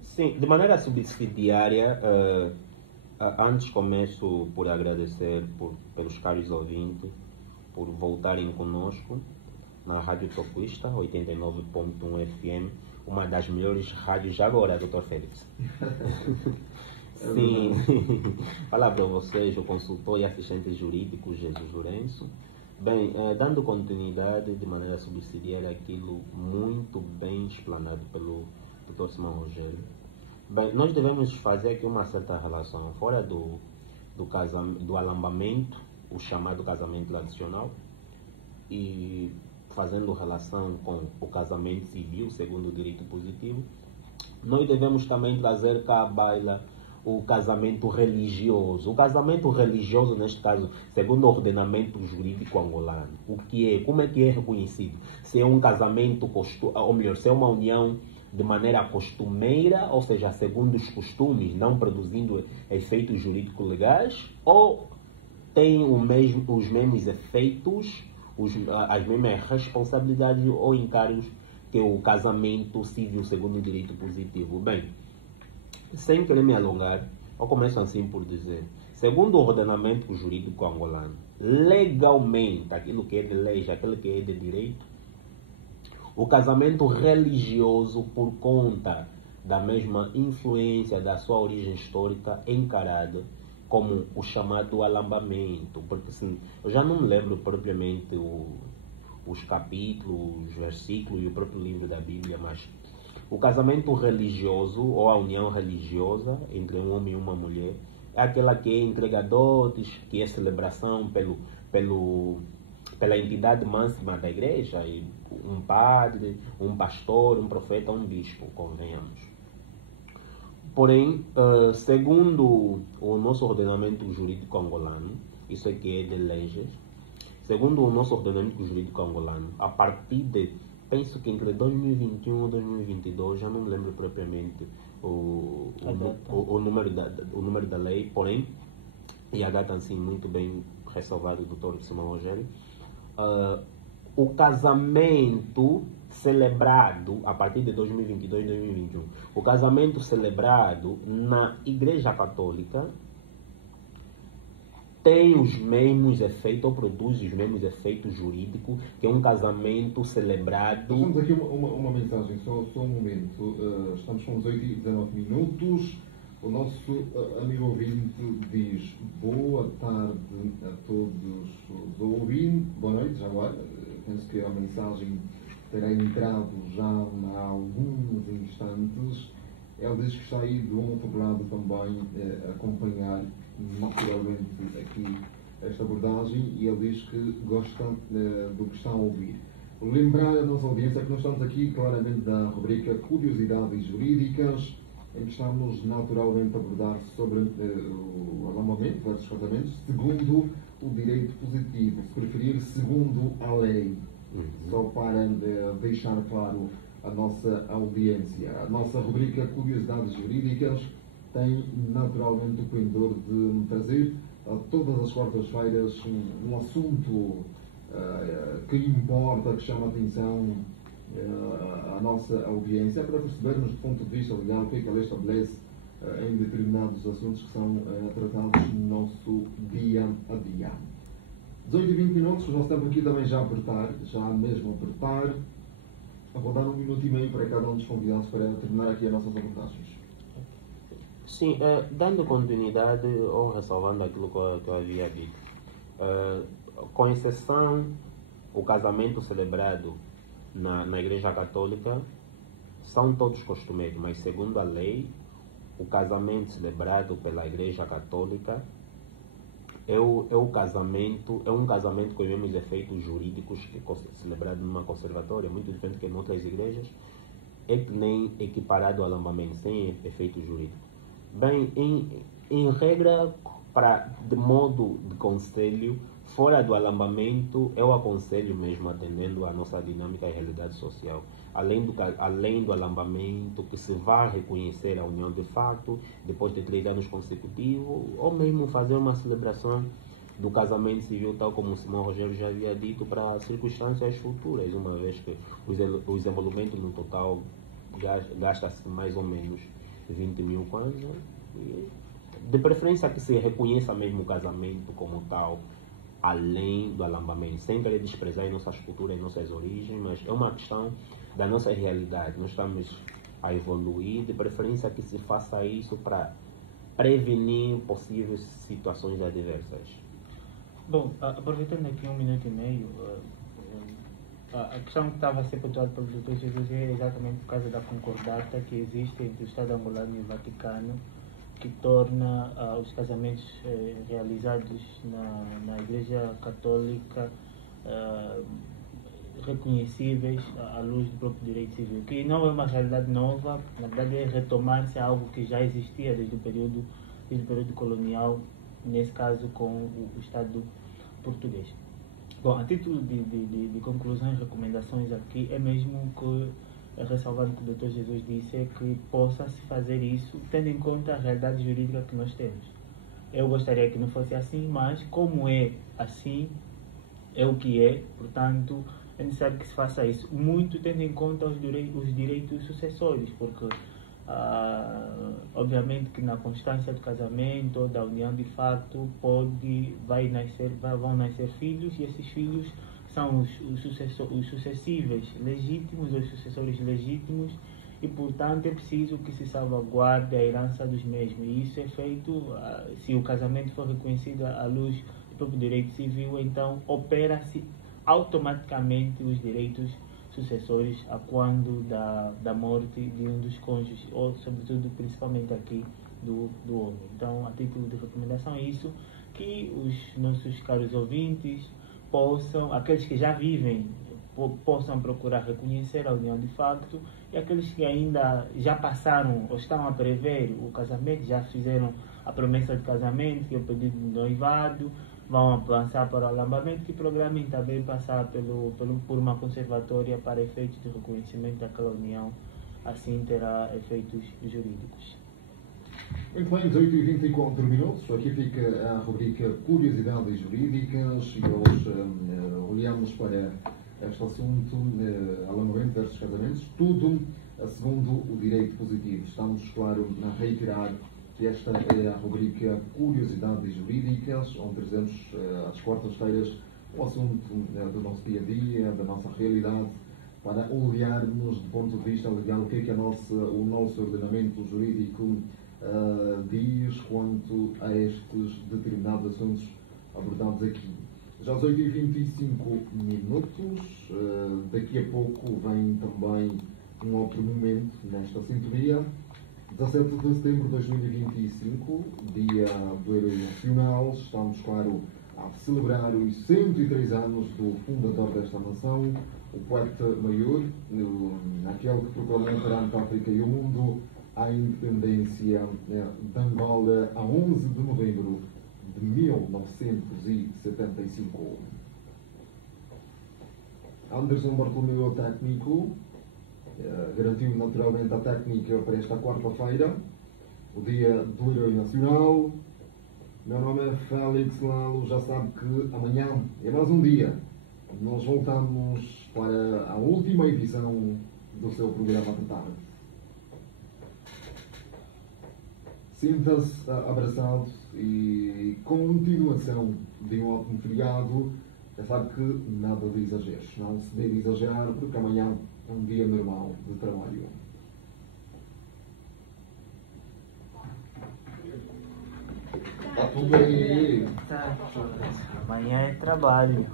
Sim, de maneira subsidiária, antes começo por agradecer pelos caros ouvintes por voltarem conosco na Rádio Tocuista 89.1 FM, uma das melhores rádios já agora, Dr. Félix. Sim, falar para vocês, o consultor e assistente jurídico Jesus Lourenço. Bem, dando continuidade de maneira subsidiária àquilo muito bem explanado pelo Dr. Simão Rogério. Bem, nós devemos fazer aqui uma certa relação fora do alambamento, o chamado casamento tradicional, e fazendo relação com o casamento civil, segundo o direito positivo. Nós devemos também trazer cá à baila o casamento religioso. O casamento religioso, neste caso, segundo o ordenamento jurídico angolano, como é que é reconhecido? Se é um casamento, ou melhor, se é uma união de maneira costumeira, ou seja, segundo os costumes, não produzindo efeitos jurídicos legais, ou tem os mesmos efeitos, as mesmas responsabilidades ou encargos que o casamento civil, segundo o direito positivo. Bem, sem querer me alongar, eu começo assim por dizer, segundo o ordenamento jurídico angolano, legalmente, aquilo que é de lei, aquilo que é de direito, o casamento religioso, por conta da mesma influência da sua origem histórica, é encarado como o chamado alambamento, porque assim, eu já não me lembro propriamente os capítulos, os versículos e o próprio livro da Bíblia, mas o casamento religioso ou a união religiosa entre um homem e uma mulher é aquela que é entrega dotes, que é celebração pela entidade máxima da igreja, um padre, um pastor, um profeta, um bispo, convenhamos. Porém, segundo o nosso ordenamento jurídico angolano, isso aqui é de leis, segundo o nosso ordenamento jurídico angolano, a partir de, penso que entre 2021 e 2022, já não me lembro propriamente o número da lei, porém, e a data assim muito bem ressalvada do Dr. Simão Rogério, o casamento celebrado a partir de 2022 e 2021, o casamento celebrado na Igreja Católica tem os mesmos efeitos, ou produz os mesmos efeitos jurídicos que um casamento celebrado... Nós temos aqui uma mensagem, só um momento. Estamos com 18 e 19 minutos. O nosso amigo ouvinte diz: boa tarde a todos os ouvintes. Boa noite, já agora. Penso que a mensagem terá entrado já há alguns instantes. Ele diz que está aí do outro lado também a acompanhar naturalmente aqui esta abordagem, e ele diz que gosta do que está a ouvir. Lembrar a nossa audiência que nós estamos aqui claramente na rubrica Curiosidades Jurídicas, em que estamos naturalmente a abordar sobre o alambamento, versus casamentos, segundo o direito positivo, se preferir segundo a lei, só para deixar claro a nossa audiência. A nossa rubrica Curiosidades Jurídicas tem naturalmente o pendor de me trazer a todas as quartas-feiras um assunto que importa, que chama a atenção a nossa audiência, para percebermos do ponto de vista legal o que é que ela estabelece em determinados assuntos que são tratados no nosso dia a dia. 18 e 20 minutos, nós estamos aqui também já a apertar, Eu vou dar 1 minuto e meio para cada um dos convidados para terminar aqui as nossas abordagens. Sim, dando continuidade ou ressalvando aquilo que eu havia dito, com exceção o casamento celebrado na Igreja Católica, são todos costumeiros, mas segundo a lei, o casamento celebrado pela Igreja Católica é um casamento com os mesmos efeitos jurídicos que é celebrado numa conservatória, muito diferente que em outras igrejas, é que nem equiparado ao alambamento, sem efeito jurídico. Bem, em regra, de modo de conselho, fora do alambamento, eu aconselho mesmo, atendendo à nossa dinâmica e realidade social, além do alambamento, que se vá reconhecer a união de fato, depois de 3 anos consecutivos, ou mesmo fazer uma celebração do casamento civil, tal como o Simão Rogério já havia dito, para circunstâncias futuras, uma vez que o desenvolvimento no total gasta-se mais ou menos 20 mil kwanza. E de preferência que se reconheça mesmo o casamento como tal, além do alambamento, sem querer desprezar nossas culturas, nossas origens, mas é uma questão da nossa realidade. Nós estamos a evoluir, de preferência que se faça isso para prevenir possíveis situações adversas. Bom, aproveitando aqui 1 minuto e meio, a questão que estava a ser pontuada pelo Dr. Jesus é exatamente por causa da concordata que existe entre o Estado angolano e o Vaticano, que torna os casamentos realizados na Igreja Católica reconhecíveis à luz do próprio direito civil, que não é uma realidade nova, na verdade é retomar-se a algo que já existia desde o período colonial, nesse caso com o Estado português. Bom, a título de conclusões e recomendações aqui, é mesmo que, ressalvando o que o Dr. Jesus disse, é que possa-se fazer isso tendo em conta a realidade jurídica que nós temos. Eu gostaria que não fosse assim, mas como é assim, é o que é, portanto, é necessário que se faça isso, muito tendo em conta os direitos sucessórios, porque obviamente que na constância do casamento ou da união de facto vão nascer filhos, e esses filhos são os sucessíveis legítimos ou os sucessores legítimos, e portanto é preciso que se salvaguarde a herança dos mesmos, e isso é feito se o casamento for reconhecido à luz do próprio direito civil, então opera-se automaticamente os direitos sucessores a quando da morte de um dos cônjuges, ou sobretudo, principalmente aqui, do homem. Então, a título de recomendação é isso, que os nossos caros ouvintes possam, aqueles que já vivem, possam procurar reconhecer a união de facto, e aqueles que ainda já passaram ou estão a prever o casamento, já fizeram a promessa de casamento, que é o pedido de noivado, vão avançar para o alambamento, que programem também passar por uma conservatória para efeitos de reconhecimento daquela união, assim terá efeitos jurídicos. Muito bem, 18h24 minutos, aqui fica a rubrica Curiosidades Jurídicas e hoje olhamos para este assunto, alambamento versus casamentos, tudo segundo o direito positivo. Estamos, claro, a reiterar que esta é a rubrica Curiosidades Jurídicas, onde trazemos às quartas-feiras um assunto do nosso dia-a-dia, da nossa realidade, para olharmos do ponto de vista legal o que é que o nosso ordenamento jurídico diz quanto a estes determinados assuntos abordados aqui. Já às 8h25 minutos, daqui a pouco vem também um outro momento nesta sintonia. 17 de setembro de 2025, dia do Herói Nacional, estamos, claro, a celebrar os 103 anos do fundador desta nação, o poeta maior, aquele que proclamou perante a África e o mundo a independência de Angola a 11 de novembro de 1975. Anderson Bartolomeu, técnico, garantiu naturalmente a técnica para esta quarta-feira, o dia do Herói Nacional. Meu nome é Félix Lalo, já sabe que amanhã é mais um dia. Nós voltamos para a última edição do seu programa de tarde. Sinta-se abraçado e continuação de um ótimo feriado. Já sabe que nada de exageros. Não se deve exagerar, porque amanhã é um dia normal de trabalho. Está tudo aí. Amanhã é trabalho.